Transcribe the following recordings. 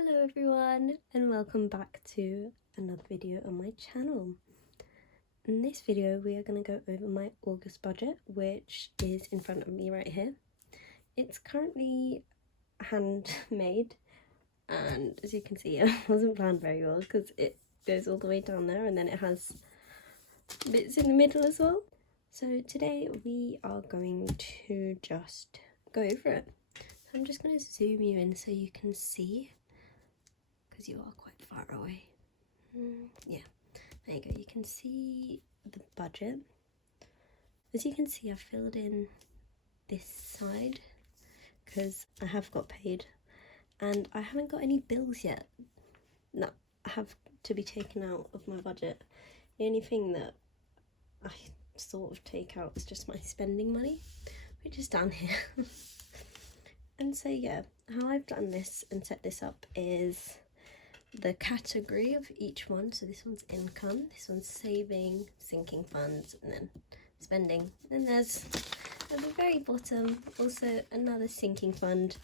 Hello everyone and welcome back to another video on my channel. In this video we are going to go over my August budget, which is in front of me right here. It's currently handmade, and as you can see it wasn't planned very well because it goes all the way down there and then it has bits in the middle as well. So today we are going to just go over it. So I'm just going to zoom you in so you can see, because you are quite far away. Yeah, there you go. You can see the budget. As you can see, I've filled in this side because I have got paid and I haven't got any bills yet that have to be taken out of my budget. The only thing that I sort of take out is just my spending money, which is down here. And so yeah, how I've done this and set this up is the category of each one. So this one's income, this one's saving, sinking funds, and then spending. Then there's at the very bottom also another sinking fund,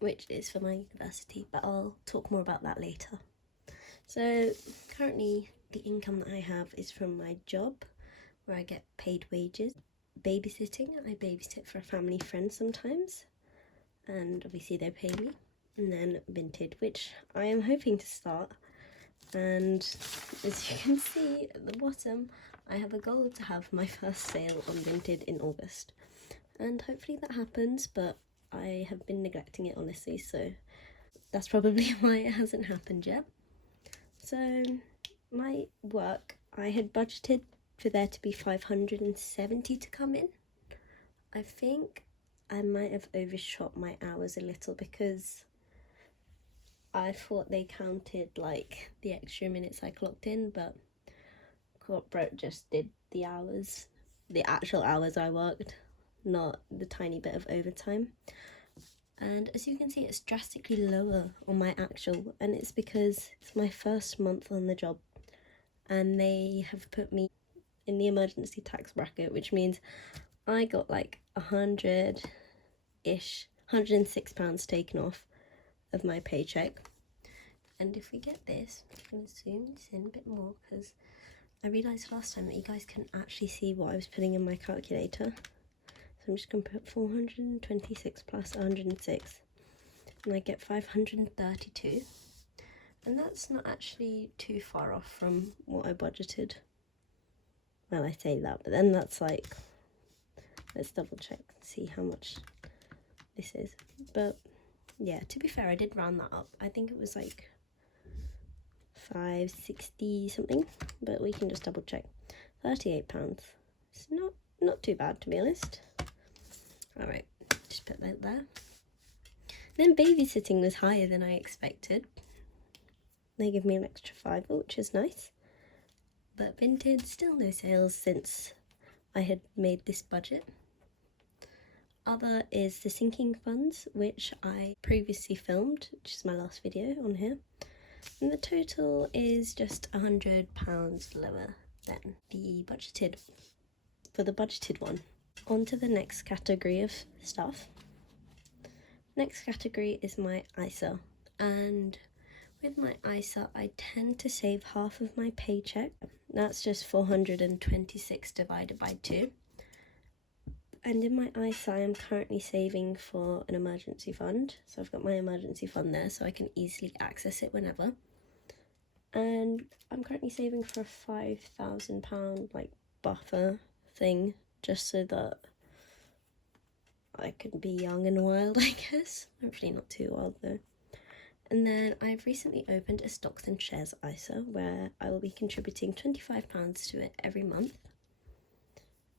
which is for my university, but I'll talk more about that later. So currently the income that I have is from my job where I get paid wages. Babysitting, I babysit for a family friend sometimes, and obviously they pay me. And then Vinted, which I am hoping to start, and as you can see at the bottom, I have a goal to have my first sale on Vinted in August, and hopefully that happens, but I have been neglecting it honestly, so that's probably why it hasn't happened yet. So my work, I had budgeted for there to be 570 to come in. I think I might have overshot my hours a little because I thought they counted like the extra minutes I clocked in, but corporate just did the hours, the actual hours I worked, not the tiny bit of overtime. And as you can see, it's drastically lower on my actual, and it's because it's my first month on the job and they have put me in the emergency tax bracket, which means I got like 100-ish, £106 taken off of my paycheck. And if we get this, I'm going to zoom this in a bit more because I realised last time that you guys couldn't actually see what I was putting in my calculator. So I'm just going to put 426 plus 106 and I get 532. And that's not actually too far off from what I budgeted. Well, I say that, but then that's like, let's double check and see how much this is. But yeah, to be fair, I did round that up. I think it was like 560 something, but we can just double check. £38. It's not too bad, to be honest. All right, just put that there. Then babysitting was higher than I expected. They give me an extra £5, which is nice. But Vinted, still no sales since I had made this budget. Other is the sinking funds, which I previously filmed, which is my last video on here. And the total is just £100 lower than the budgeted, for the budgeted one. On to the next category of stuff. Next category is my ISA, and with my ISA I tend to save half of my paycheck. That's just 426 divided by 2. And in my ISA I am currently saving for an emergency fund, so I've got my emergency fund there so I can easily access it whenever. And I'm currently saving for a £5,000 like buffer thing, just so that I can be young and wild, I guess. Hopefully not too wild though. And then I've recently opened a stocks and shares ISA where I will be contributing £25 to it every month.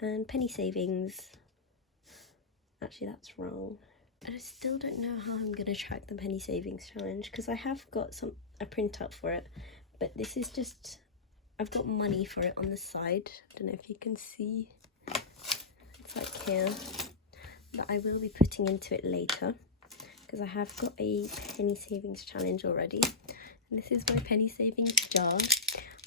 And penny savings, actually that's wrong. I still don't know how I'm going to track the penny savings challenge because I have got a printout for it, but this is just, I've got money for it on the side. I don't know if you can see, it's like here, that I will be putting into it later because I have got a penny savings challenge already, and this is my penny savings jar.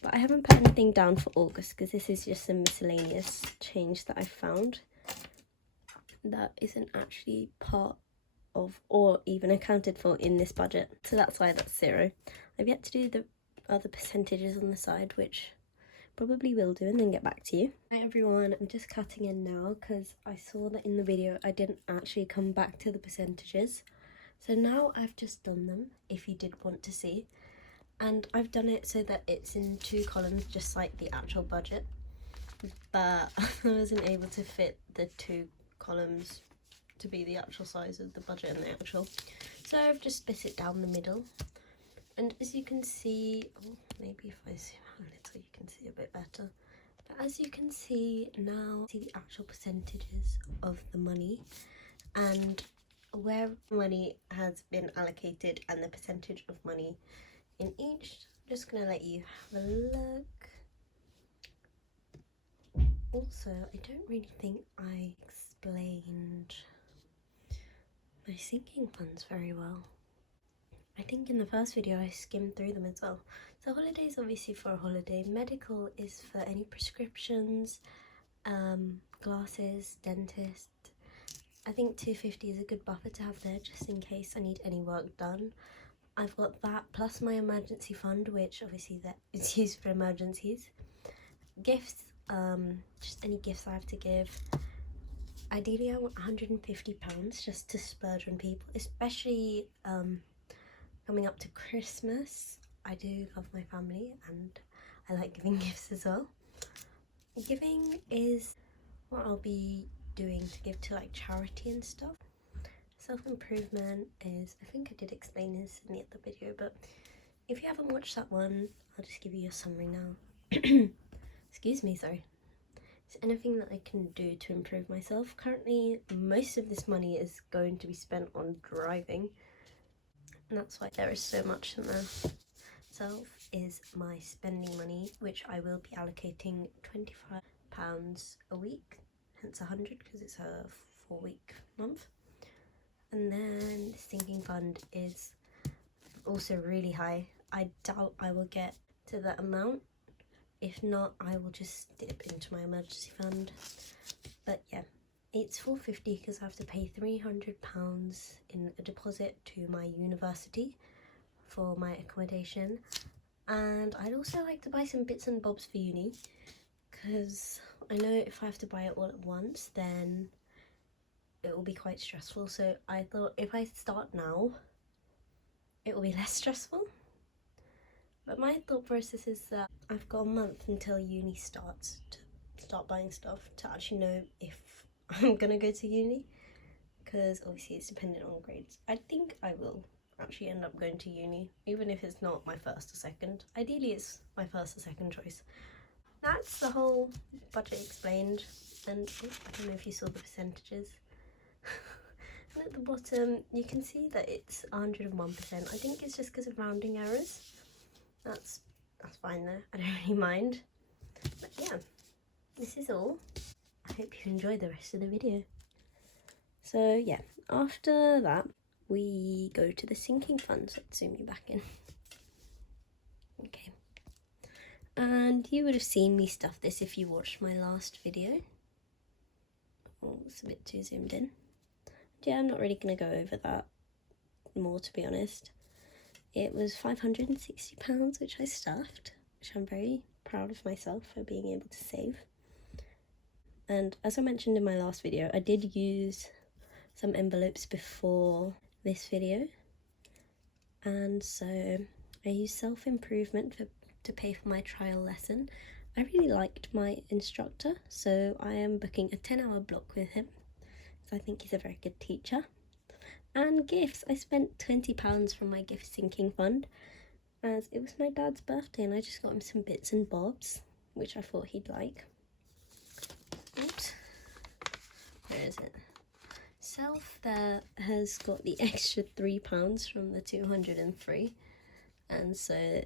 But I haven't put anything down for August because this is just some miscellaneous change that I found that isn't actually part of or even accounted for in this budget, so that's why that's 0. I've yet to do the other percentages on the side, which probably will do and then get back to you. Hi everyone, I'm just cutting in now because I saw that in the video I didn't actually come back to the percentages. So now I've just done them, if you did want to see. And I've done it so that it's in 2 columns, just like the actual budget. But I wasn't able to fit the 2 columns to be the actual size of the budget and the actual. So I've just split it down the middle. And as you can see, oh, maybe if I zoom out a little you can see a bit better. But as you can see now, see the actual percentages of the money and where money has been allocated and the percentage of money in each. I'm just gonna let you have a look. Also, I don't really think I explained my sinking funds very well. I think in the first video I skimmed through them as well. So holiday is obviously for a holiday, medical is for any prescriptions, glasses, dentist. I think 250 is a good buffer to have there just in case I need any work done. I've got that plus my emergency fund, which obviously that is used for emergencies. Gifts, just any gifts I have to give. Ideally I want £150 just to splurge on people, especially coming up to Christmas. I do love my family and I like giving gifts as well. Giving is what I'll be doing to give to like charity and stuff. Self-improvement is, I think I did explain this in the other video, but if you haven't watched that one, I'll just give you a summary now. Excuse me, sorry. Is anything that I can do to improve myself? Currently, most of this money is going to be spent on driving, and that's why there is so much in there. Self is my spending money, which I will be allocating £25 a week, hence 100 because it's a 4-week month. And then the sinking fund is also really high. I doubt I will get to that amount. If not, I will just dip into my emergency fund. But yeah, it's £450 because I have to pay £300 in a deposit to my university for my accommodation. And I'd also like to buy some bits and bobs for uni, because I know if I have to buy it all at once, then it will be quite stressful. So I thought if I start now, it will be less stressful. But my thought process is that I've got a month until uni starts to start buying stuff to actually know if I'm gonna go to uni, because obviously it's dependent on grades. I think I will actually end up going to uni, even if it's not my first or second. Ideally it's my first or second choice. That's the whole budget explained, and oh, I don't know if you saw the percentages. And at the bottom you can see that it's 101%. I think it's just because of rounding errors. That's fine though, I don't really mind. But yeah, this is all. I hope you enjoy the rest of the video. So yeah, after that we go to the sinking fund. So let's zoom you back in. Okay. And you would have seen me stuff this if you watched my last video. Oh, it's a bit too zoomed in. Yeah, I'm not really going to go over that more, to be honest. It was £560 which I stuffed, which I'm very proud of myself for being able to save. And as I mentioned in my last video, I did use some envelopes before this video, and so I used self-improvement to pay for my trial lesson. I really liked my instructor, so I am booking a 10-hour block with him, so I think he's a very good teacher. And gifts, I spent £20 from my gift sinking fund, as it was my dad's birthday and I just got him some bits and bobs which I thought he'd like. Oops, where is it? Self there has got the extra £3 from the 203, and so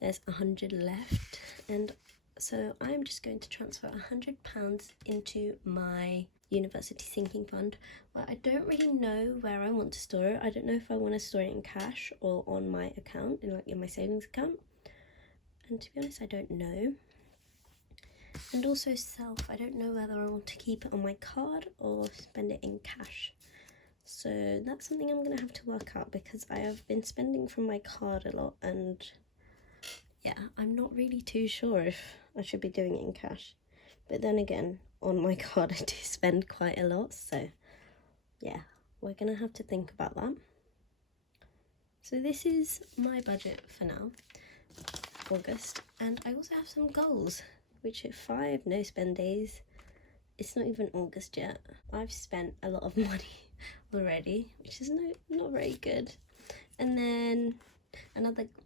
there's 100 left, and so I'm just going to transfer £100 into my university sinking fund. Well, I don't really know where I want to store it. I don't know if I want to store it in cash or on my account, in my savings account, and to be honest I don't know. And also self, I don't know whether I want to keep it on my card or spend it in cash. So that's something I'm gonna have to work out, because I have been spending from my card a lot, and yeah, I'm not really too sure if I should be doing it in cash. But then again, on my card I do spend quite a lot, so yeah, we're gonna have to think about that. So this is my budget for now, August, and I also have some goals, which are 5 no spend days. It's not even August yet. I've spent a lot of money already, which is not very good. And then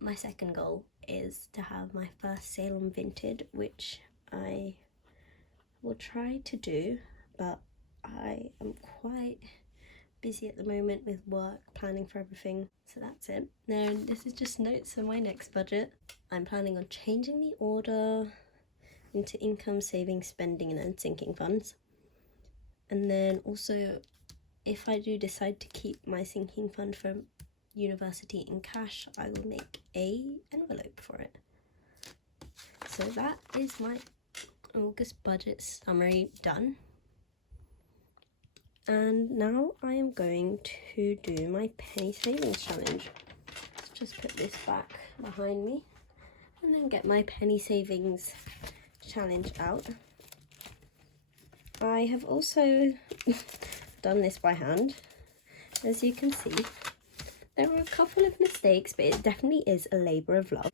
my second goal is to have my first sale on Vinted, which I will try to do, but I am quite busy at the moment with work, planning for everything, so that's it. Then this is just notes for my next budget. I'm planning on changing the order into income, savings, spending, and then sinking funds. And then also, if I do decide to keep my sinking fund for university in cash, I will make an envelope for it. So that is my August budget summary done. And now I am going to do my penny savings challenge. Let's just put this back behind me and then get my penny savings challenge out. I have also done this by hand. As you can see, there are a couple of mistakes, but it definitely is a labour of love.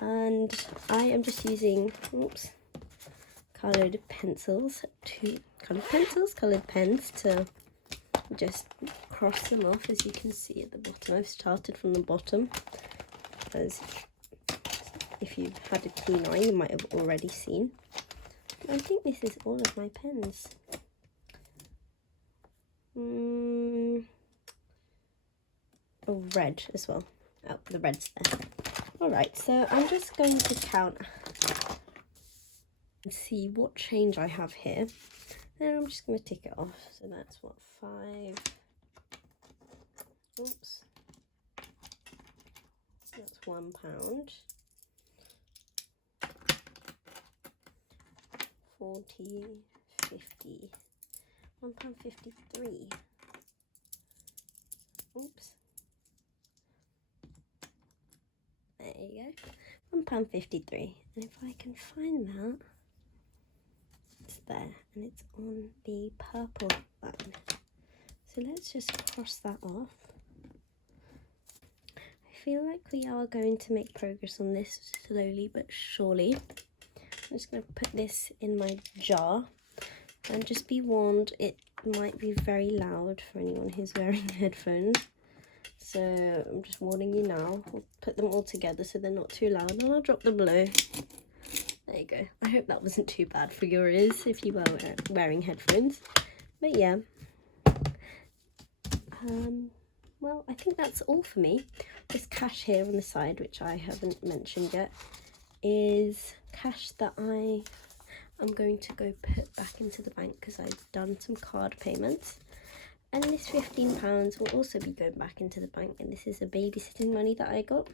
And I am just using coloured pens to just cross them off. As you can see at the bottom, I've started from the bottom, as if you've had a keen eye you might have already seen. I think this is all of my pens. Oh, red as well. Oh, the red's there. Alright, so I'm just going to count and see what change I have here. And I'm just going to tick it off. So that's what, 5. Oops. That's £1. 40, 50. £1.53. Oops. There you go. £1.53. And if I can find that, it's there, and it's on the purple button. So let's just cross that off. I feel like we are going to make progress on this slowly but surely. I'm just going to put this in my jar, and just be warned, it might be very loud for anyone who's wearing headphones. So I'm just warning you now. I'll put them all together so they're not too loud, and I'll drop them below. There you go. I hope that wasn't too bad for your ears if you were wearing headphones. But yeah. Well, I think that's all for me. This cash here on the side, which I haven't mentioned yet, is cash that I am going to go put back into the bank because I've done some card payments. And this £15 will also be going back into the bank, and this is the babysitting money that I got.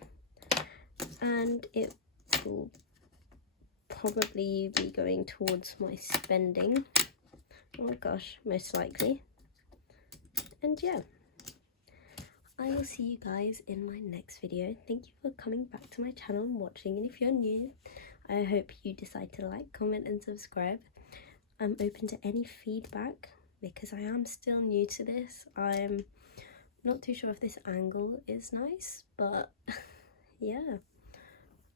And it will probably be going towards my spending. Oh my gosh, most likely. And yeah, I will see you guys in my next video. Thank you for coming back to my channel and watching. And if you're new, I hope you decide to like, comment and subscribe. I'm open to any feedback because I am still new to this. I'm not too sure if this angle is nice, but yeah.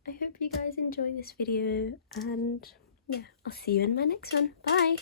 I hope you guys enjoy this video, and yeah, I'll see you in my next one. Bye!